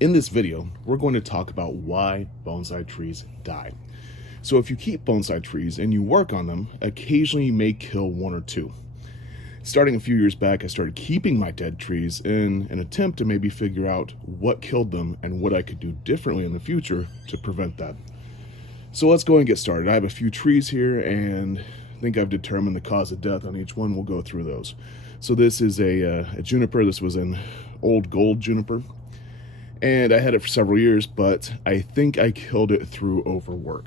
In this video, we're going to talk about why bonsai trees die. So if you keep bonsai trees and you work on them, occasionally you may kill one or two. Starting a few years back, I started keeping my dead trees in an attempt to maybe figure out what killed them and what I could do differently in the future to prevent that. So let's go and get started. I have a few trees here and I think I've determined the cause of death on each one. We'll go through those. So this is a juniper. This was an old gold juniper. And I had it for several years, but I think I killed it through overwork.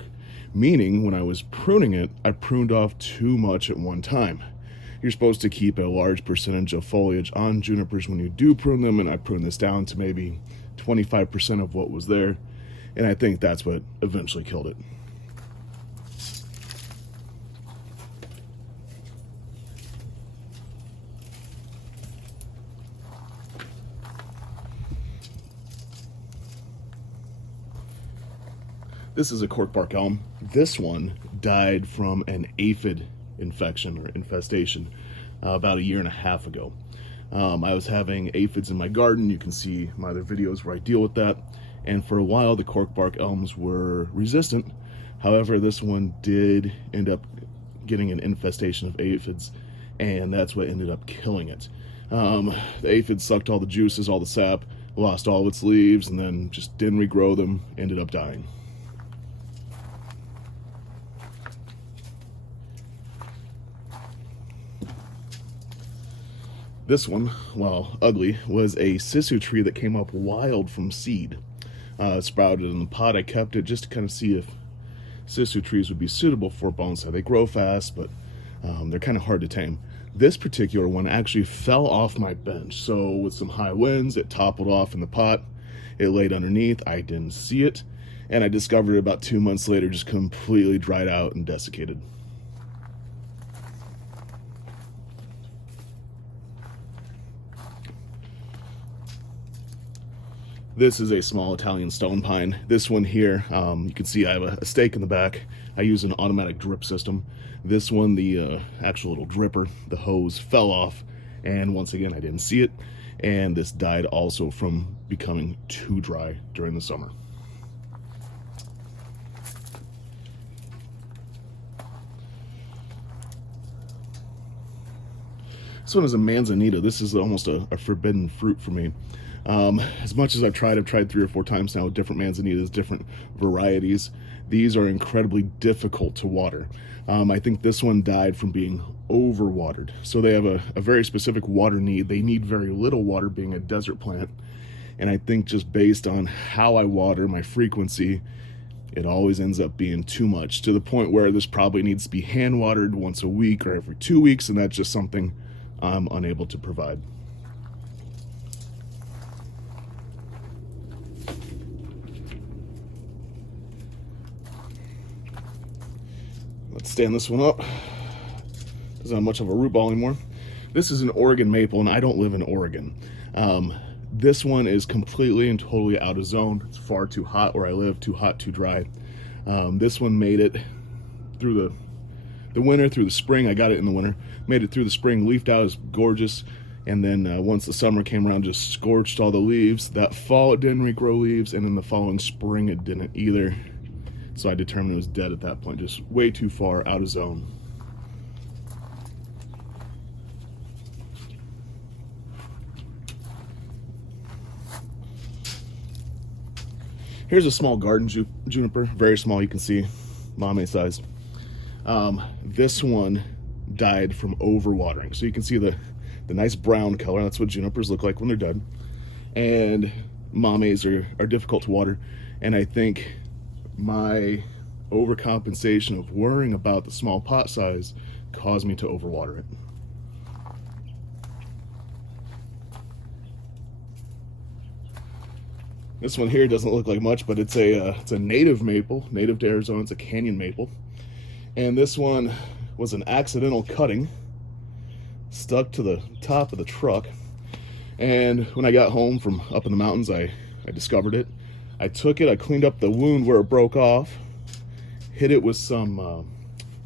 Meaning, when I was pruning it, I pruned off too much at one time. You're supposed to keep a large percentage of foliage on junipers when you do prune them, and I pruned this down to maybe 25% of what was there, and I think that's what eventually killed it. This is a corkbark elm. This one died from an aphid infection or infestation about 1.5 years ago. I was having aphids in my garden. You can see my other videos where I deal with that. And for a while, the corkbark elms were resistant. However, this one did end up getting an infestation of aphids, and that's what ended up killing it. The aphids sucked all the juices, all the sap, lost all of its leaves, and then just didn't regrow them, ended up dying. This one, while ugly, was a sisu tree that came up wild from seed. Sprouted in the pot. I kept it just to kind of see if sisu trees would be suitable for bonsai. They grow fast, but they're kind of hard to tame. This particular one actually fell off my bench. So with some high winds, it toppled off in the pot. It laid underneath. I didn't see it. And I discovered it about 2 months later, just completely dried out and desiccated. This is a small Italian stone pine. This one here, you can see I have a stake in the back. I use an automatic drip system. This one, the actual little dripper, the hose fell off, and once again, I didn't see it. And this died also from becoming too dry during the summer. This one is a manzanita. This is almost a forbidden fruit for me. As much as I've tried 3 or 4 times now with different manzanitas, different varieties, these are incredibly difficult to water. I think this one died from being overwatered. So they have a very specific water need. They need very little water, being a desert plant. And I think just based on how I water, my frequency, it always ends up being too much, to the point where this probably needs to be hand watered once a week or every 2 weeks, and that's just something I'm unable to provide. Let's stand this one up. Doesn't have much of a root ball anymore. This is an Oregon maple, and I don't live in Oregon. This one is completely and totally out of zone. It's far too hot where I live, too hot, too dry. This one made it through the winter, through the spring. I got it in the winter. Made it through the spring, leafed out, is gorgeous. And then once the summer came around, just scorched all the leaves. That fall, it didn't regrow leaves, and then the following spring, it didn't either. So I determined it was dead at that point, just way too far out of zone. Here's a small garden juniper, very small, you can see, mame size. This one died from overwatering. So you can see the nice brown color. That's what junipers look like when they're dead. And mames are difficult to water. And I think my overcompensation of worrying about the small pot size caused me to overwater it. This one here doesn't look like much, but it's a native maple, native to Arizona. It's a canyon maple. And this one was an accidental cutting, stuck to the top of the truck. And when I got home from up in the mountains, I discovered it. I took it, I cleaned up the wound where it broke off, hit it with some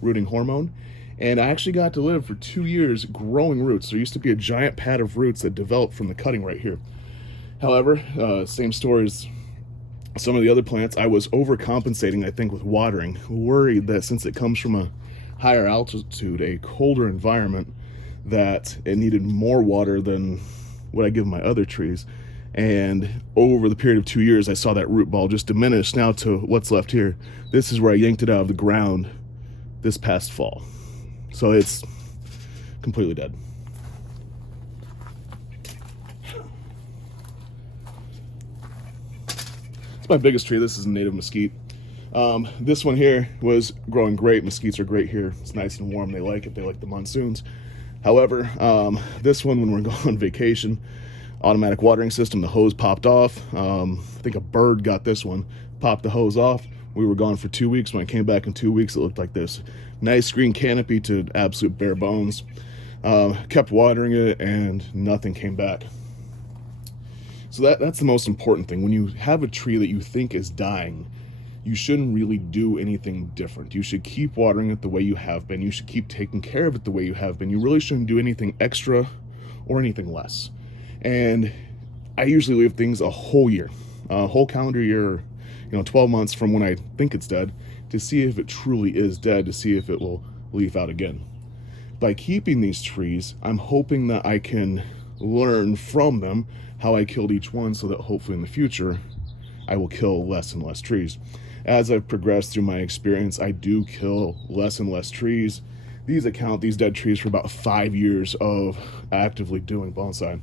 rooting hormone, and I actually got to live for 2 years growing roots. There used to be a giant pad of roots that developed from the cutting right here. However, same story as some of the other plants. I was overcompensating, I think, with watering, worried that since it comes from a higher altitude, a colder environment, that it needed more water than what I give my other trees. And over the period of 2 years, I saw that root ball just diminish now to what's left here. This is where I yanked it out of the ground this past fall. So it's completely dead. It's my biggest tree. This is a native mesquite. This one here was growing great. Mesquites are great here. It's nice and warm. They like it. They like the monsoons. However, this one, when we're going on vacation, automatic watering system, the hose popped off. I think a bird got this one, popped the hose off. We were gone for 2 weeks. When I came back in 2 weeks, it looked like this. Nice green canopy to absolute bare bones. Kept watering it and nothing came back. So that's the most important thing. When you have a tree that you think is dying, you shouldn't really do anything different. You should keep watering it the way you have been. You should keep taking care of it the way you have been. You really shouldn't do anything extra or anything less. And I usually leave things a whole year, a whole calendar year, 12 months from when I think it's dead, to see if it truly is dead, to see if it will leaf out again. By keeping these trees, I'm hoping that I can learn from them how I killed each one, so that hopefully in the future I will kill less and less trees. As I've progressed through my experience, I do kill less and less trees. These dead trees for about 5 years of actively doing bonsai.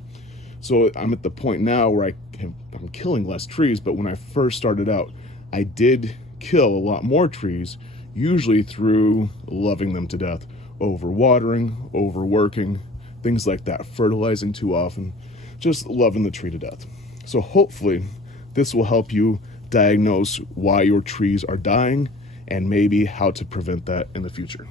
So I'm at the point now where I'm killing less trees, but when I first started out, I did kill a lot more trees, usually through loving them to death, overwatering, overworking, things like that, fertilizing too often, just loving the tree to death. So hopefully this will help you diagnose why your trees are dying and maybe how to prevent that in the future.